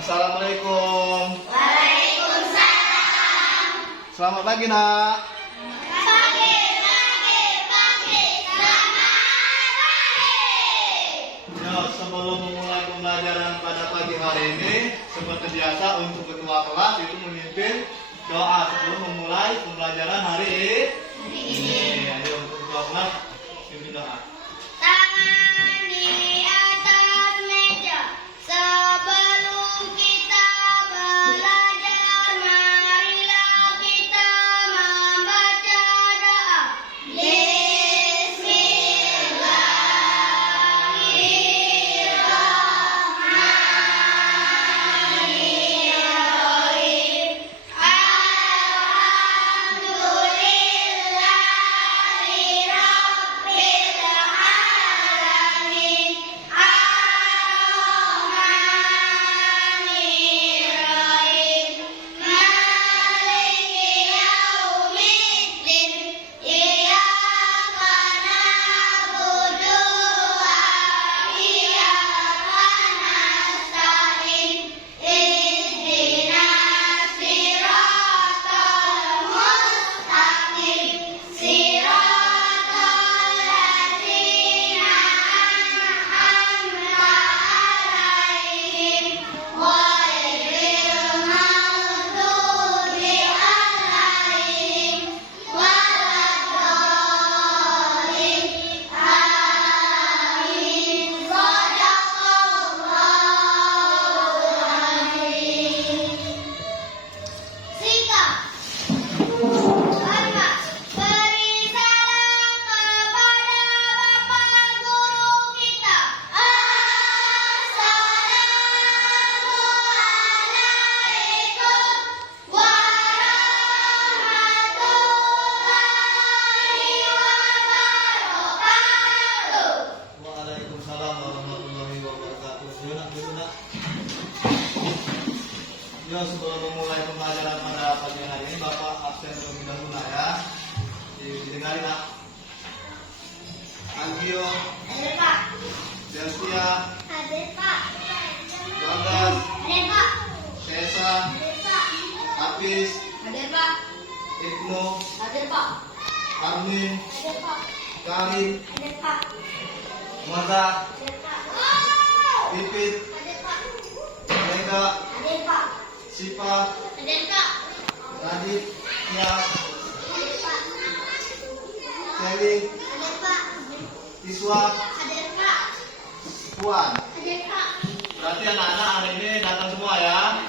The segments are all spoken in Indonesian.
Assalamualaikum. Waalaikumsalam. Selamat pagi, Nak. Pagi. Selamat pagi. Ya, sebelum memulai pembelajaran pada pagi hari ini, seperti biasa untuk ketua kelas itu memimpin doa sebelum memulai pembelajaran hari ini. Ayo untuk ketua kelas pimpin doa. Tangan di atas meja. Sebelum kita belajar, marilah kita membaca doa. Bismillahirrahmanirrahim. Alhamdulillahi rabbil alamin. Ar-Rahmanirrahim. Maliki yaumiddin. Iyyaka na'budu wa iyyaka nasta'in. Ihdinas siratal mustaqim. Siratal ladzina an'amta 'alaihim ghairil maghdubi 'alaihim waladdallin. Amin. Shadaqallahul azim. Sikap. Hormat. Beri salam kepada Bapak Guru kita. Assalamualaikum warahmatullahi wabarakatuh. Waalaikumsalam warahmatullahi wabarakatuh. Yuk, Nak, duduk, Nak. Ya, sebelum memulai pembelajaran pada pagi hari ini, Bapak absen terlebih dahulu, Nak, ya. Didengarin, Nak. Agio, Hadir Pak. Delsia, Hadir Pak. Bagas, Hadir Pak. Tessa, Hadir Pak. Apis, Hadir Pak. Ibnu, Hadir Pak. Armin, Hadir Pak. Karim, Hadir Pak. Moza, Hadir Pak. Pipit, Hadir Pak. Mega, Hadir Pak. Sipa, Hadir Pak. Radit, Nia, Hadir Pak. Seli, Hadir Pak. Iswa, Hadir Pak. Puan. Hadir Pak. Berarti anak-anak hari ini datang semua, ya.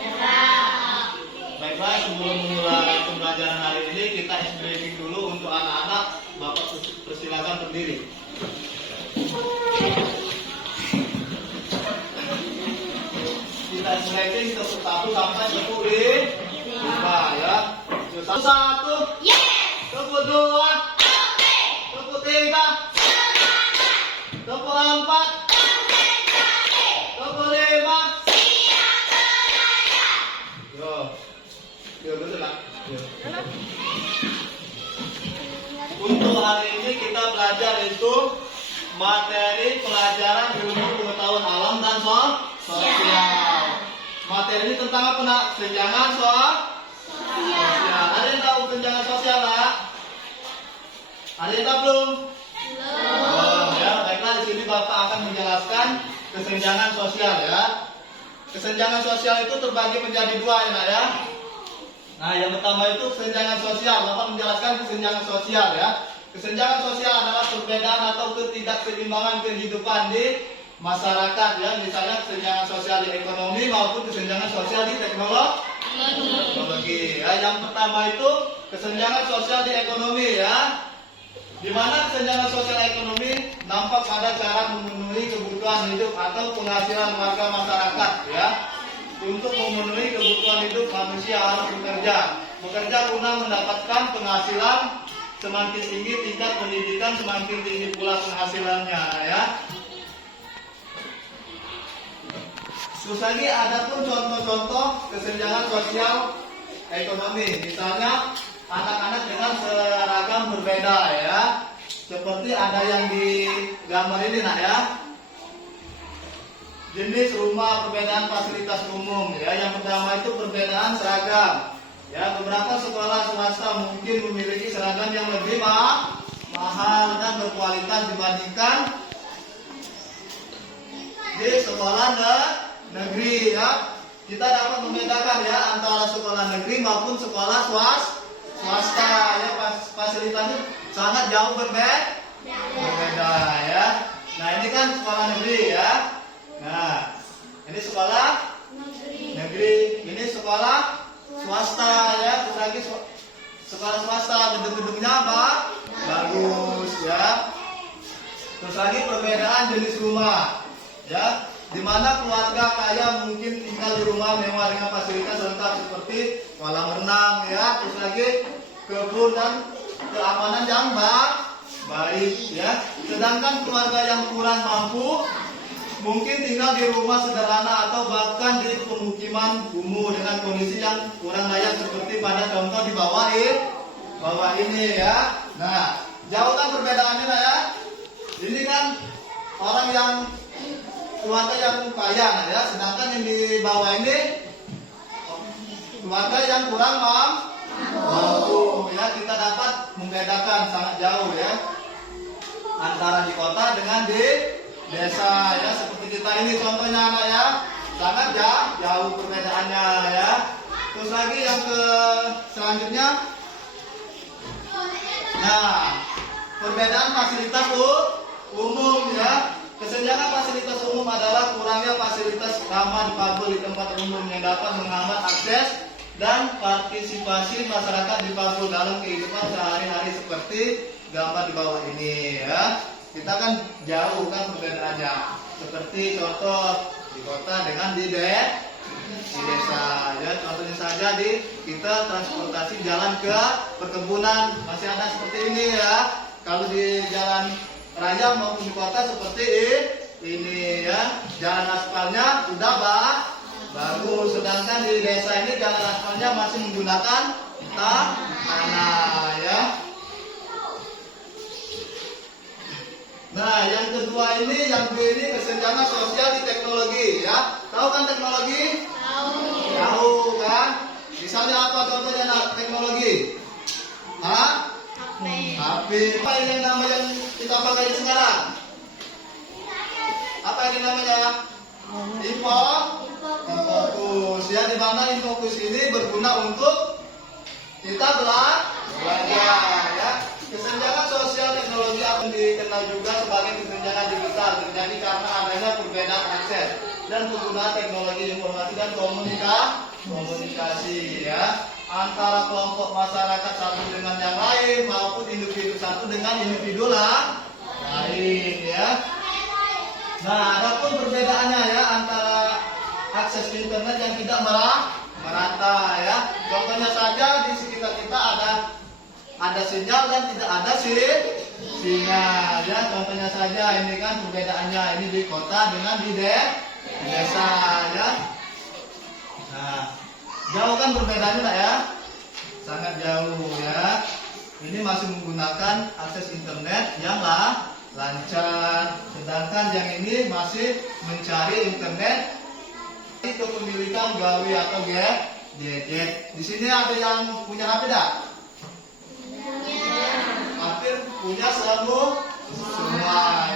Ya Pak. Baiklah, sebelum memulai pembelajaran hari ini, kita briefing dulu untuk anak-anak. Bapak persilakan berdiri. Kita briefing ke 1 sampai 10 ya. Satu, Yes. kedua, Oke. ketiga, keempat, kelima. Siap belajar. Yo, yo dulu lah. Yo. Untuk hari ini kita belajar itu materi pelajaran ilmu pengetahuan alam dan sosial. Materi ini tentang apa, Nak? Senjangan sosial. Ada yang tahu senjangan sosial, Nak? Ada yang tahu belum? Belum. Ya, baiklah, di sini Bapak akan menjelaskan kesenjangan sosial, ya. Kesenjangan sosial itu terbagi menjadi 2, ya, Nak, ya. Nah, yang pertama itu kesenjangan sosial. Bapak menjelaskan kesenjangan sosial, ya. Kesenjangan sosial adalah perbedaan atau ketidakseimbangan kehidupan di masyarakat, ya. Misalnya kesenjangan sosial di ekonomi maupun kesenjangan sosial di teknologi. Ya, yang pertama itu kesenjangan sosial di ekonomi, ya. Di mana kesenjangan sosial ekonomi nampak pada cara memenuhi kebutuhan hidup atau penghasilan warga masyarakat, ya. Untuk memenuhi kebutuhan hidup manusia harus bekerja guna mendapatkan penghasilan. Semakin tinggi tingkat pendidikan, semakin tinggi pula penghasilannya, ya. Terus lagi ada pun contoh-contoh kesenjangan sosial ekonomi. Misalnya anak-anak dengan seragam berbeda, ya. Seperti ada yang di gambar ini, Nak, ya. jenis rumah, perbedaan fasilitas umum ya. Yang pertama itu perbedaan seragam. Ya, beberapa sekolah swasta mungkin memiliki seragam yang lebih mahal dan berkualitas dibandingkan di sekolah negeri ya. Kita dapat membedakan ya antara sekolah negeri maupun sekolah swasta ya. Fasilitasnya sangat jauh berbeda ya. Nah, ini kan sekolah negeri ya. Nah, ini sekolah negeri, ini sekolah swasta ya. Terus lagi sekolah swasta, gedung-gedungnya bagus ya. Terus lagi perbedaan jenis rumah ya, dimana keluarga kaya mungkin tinggal di rumah mewah dengan fasilitas lengkap seperti kolam renang ya. Terus lagi kebun dan keamanan yang baik ya. Sedangkan keluarga yang kurang mampu mungkin tinggal di rumah sederhana atau bahkan di pemukiman kumuh dengan kondisi yang kurang layak seperti pada contoh di bawah ini ya. Nah, jauh kan perbedaannya ya. Ini kan orang yang keluarga yang kaya ya, sedangkan yang di bawah ini keluarga yang kurang mampu ya. Kita dapat membedakan sangat jauh ya antara di kota dengan di desa ya. Seperti kita ini contohnya anak ya, sangat jauh perbedaannya ya. Terus lagi yang selanjutnya, nah, perbedaan fasilitas umum ya. Kesenjangan fasilitas umum adalah kurangnya fasilitas ramah difabel di tempat umum yang dapat menghambat akses dan partisipasi masyarakat difabel dalam kehidupan sehari-hari seperti gambar di bawah ini ya. Kita kan jauh kan perbedaannya. Seperti contoh di kota dengan di desa ya. Contohnya saja kita transportasi jalan ke perkebunan masih ada seperti ini ya. Kalau di jalan raya maupun di kota seperti ini ya. Jalan aspalnya sudah bagus, sedangkan di desa ini jalan aspalnya masih menggunakan tanah ya. Nah, yang kedua ini, yang kedua ini kesenjangan sosial di teknologi ya. Tahu kan teknologi? Tahu kan? Misalnya apa contohnya teknologi? HP. Apa ini nama yang kita pakai sekarang? Apa ini namanya? Infokus ya. Di mana Infokus ini berguna untuk kita belajar ya. Kesenjangan sosial teknologi akan dikenal juga sebagai kesenjangan digital terjadi karena adanya perbedaan akses dan penggunaan teknologi informasi dan komunikasi ya antara kelompok masyarakat satu dengan yang lain maupun individu satu dengan individu lain ya. Nah, adapun perbedaannya ya antara akses internet yang tidak merata ya. Contohnya saja di sekitar kita ada sinyal dan tidak ada sinyal ya. Contohnya saja ini kan perbedaannya ini di kota dengan di desa ya. Nah, jauh kan perbedaannya Pak ya, sangat jauh ya. Ini masih menggunakan akses internet yang lancar, sedangkan yang ini masih mencari internet itu kepemilikan gawe atau gadget. Di sini ada yang punya HP tidak? Hampir punya semua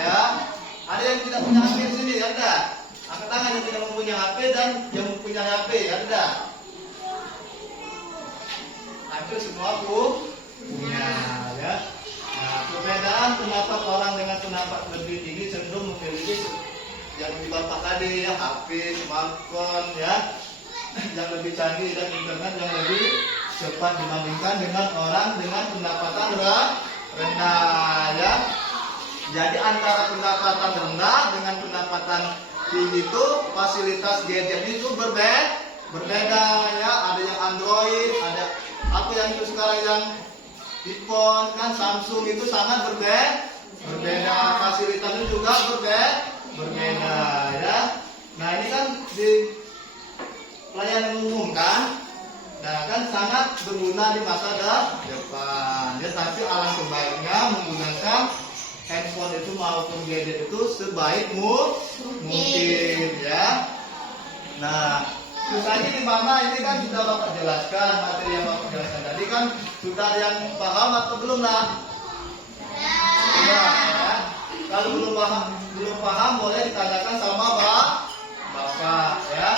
ya. Ada yang tidak punya HP di sini, ada? Angkat tangan yang tidak mempunyai HP dan yang mempunyai HP, ada? Hampir semua punya ya. Nah, perbedaan pendapat orang dengan pendapat lebih tinggi cenderung memiliki yang di bapak tadi ya, HP, smartphone ya, yang lebih canggih dan internet yang lebih cepat dibandingkan dengan orang dengan pendapatan rendah ya. Jadi antara pendapatan rendah dengan pendapatan tinggi itu fasilitas gadget itu berbeda ya. Ada yang Android, ada apa yang itu sekarang yang iPhone kan, Samsung itu sangat berbeda. Fasilitasnya juga berbeda ya. Nah, ini kan di pelayanan umum kan. Nah, kan sangat berguna di masa depan ya, tapi alangkah baiknya menggunakan handphone itu maupun gadget itu sebaik mungkin ya. Nah, susahnya di mana ini kan sudah Bapak jelaskan, materi yang Bapak jelaskan tadi kan sudah yang paham atau belum nak? Sudah ya. Kalau belum paham boleh ditanyakan sama Bapak ya.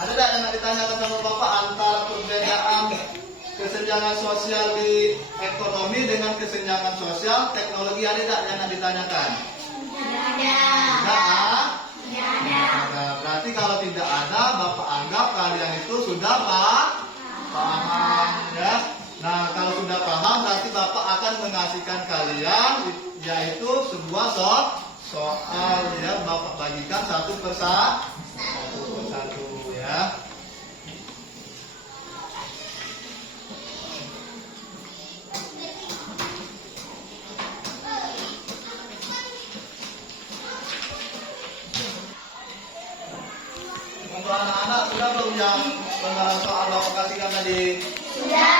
Ada tidak yang nak ditanyakan sama Bapak antara perbedaan kesenjangan sosial di ekonomi dengan kesenjangan sosial teknologi, ada tidak yang nak ditanyakan? Tidak. Nah, berarti kalau tidak ada, Bapak anggap kalian itu sudah paham ya. Nah, kalau sudah paham berarti Bapak akan mengasihkan kalian yaitu sebuah soal ya, Bapak bagikan satu persatu ya. Untuk anak-anak sudah belum yang penggalan soal Bapak kasihkan tadi? Sudah. Ya.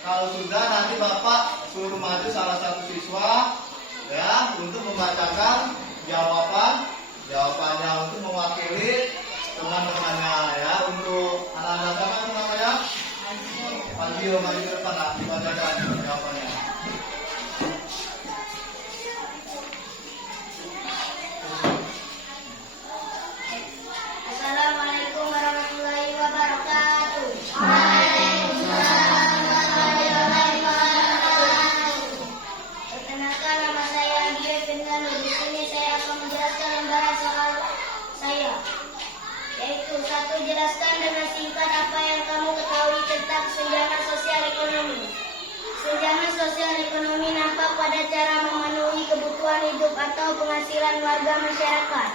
Kalau sudah nanti Bapak suruh maju salah satu siswa ya untuk membacakan jawabannya untuk mewakili teman-temannya ya. Untuk anak-anak siapa itu namanya? Panggil maju ke depan lah, dibacakan jawabannya. Assalamualaikum warahmatullahi wabarakatuh. Perkenalkan, nama saya Agi Fernando. Di sini saya akan menjelaskan lembaran soal saya, yaitu 1. Jelaskan dengan singkat apa yang kamu ketahui tentang kesenjangan sosial ekonomi. Kesenjangan sosial ekonomi nampak pada cara memenuhi kebutuhan hidup atau penghasilan warga masyarakat.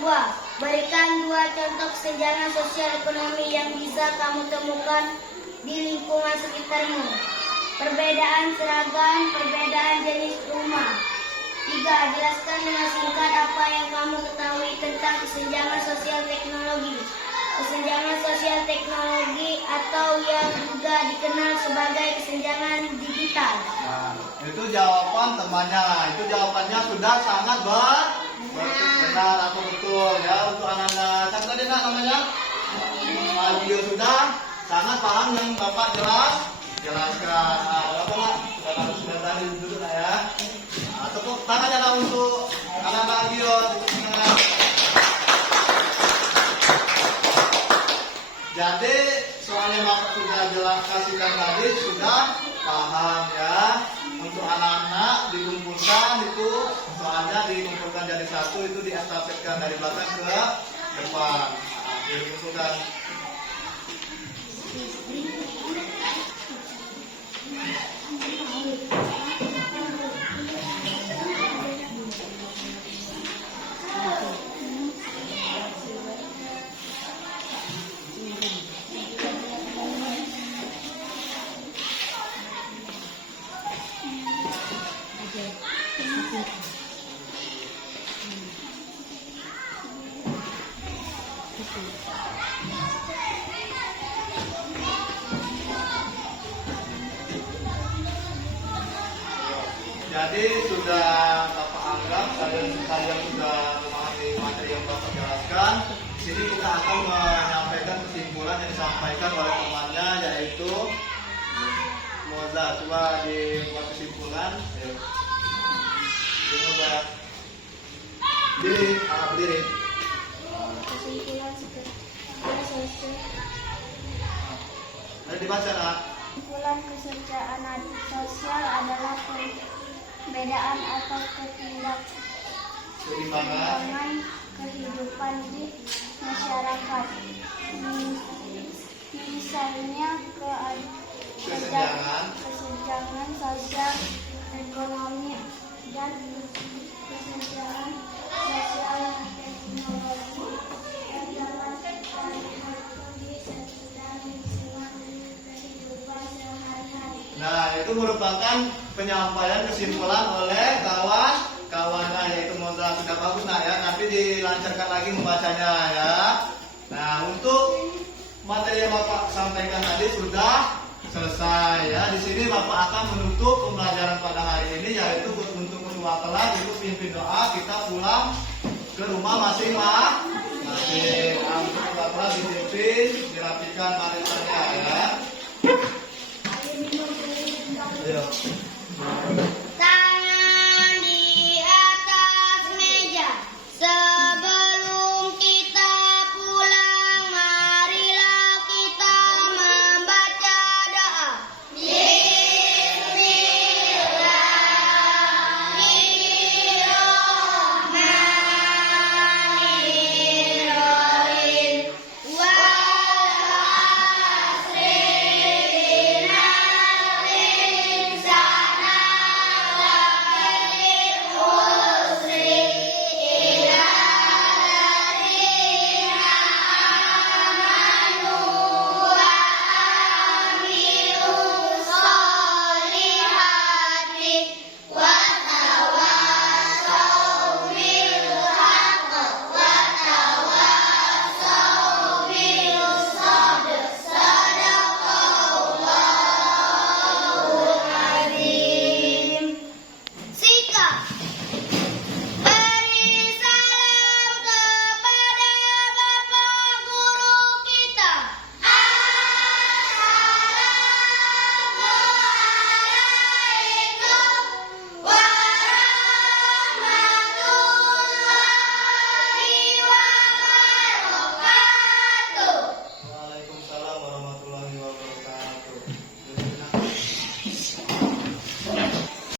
2. Berikan 2 contoh kesenjangan sosial ekonomi yang bisa kamu temukan di lingkungan sekitarmu. Perbedaan seragam, perbedaan jenis rumah. 3. Jelaskan dengan singkat apa yang kamu ketahui tentang kesenjangan sosial teknologi. Kesenjangan sosial teknologi atau yang juga dikenal sebagai kesenjangan digital. Nah, itu jawaban temannya. Itu jawabannya sudah sangat benar atau betul ya. Untuk anak-anak siapa tadi nak namanya? Aldio sudah sangat paham yang Bapak jelaskan. Nah, Bapak nak sudah tadi duduk nak ya. Nah, tepuk tangannya nak untuk anak-anak Aldio. Jadi soalnya Bapak sudah kasihkan tadi sudah paham ya. Untuk anak-anak dikumpulkan itu soalnya dikumpulkan jadi satu, itu diestafetkan dari belakang ke depan. Dikumpulkan. Jadi sudah Bapak anggap kalian sudah memahami materi yang Bapak jelaskan. Di sini kita akan menyampaikan kesimpulan yang disampaikan oleh temannya yaitu Moza. Coba dibuat kesimpulan. Moza. Berdiri. Kesimpulan sosial. Mari dibaca nak. Kesimpulan kesenjangan sosial adalah perbedaan atau ketidakseimbangan kehidupan di masyarakat. Misalnya kesenjangan sosial ekonomi dan kesenjangan sosial teknologi yang dapat terlihat di sekitar lingkungan kehidupan sehari-hari. Nah, itu merupakan penyampaian kesimpulan oleh kawannya yaitu Moza. Sudah bagus nak ya, nanti dilancarkan lagi membacanya ya. Nah, untuk materi yang Bapak sampaikan tadi sudah selesai ya. Di sini Bapak akan menutup pembelajaran pada hari ini, yaitu untuk kedua kelas itu pimpin doa, kita pulang ke rumah masing-masing. Untuk kedua kelas dipimpin, dirapikan barisannya ya. Ayo.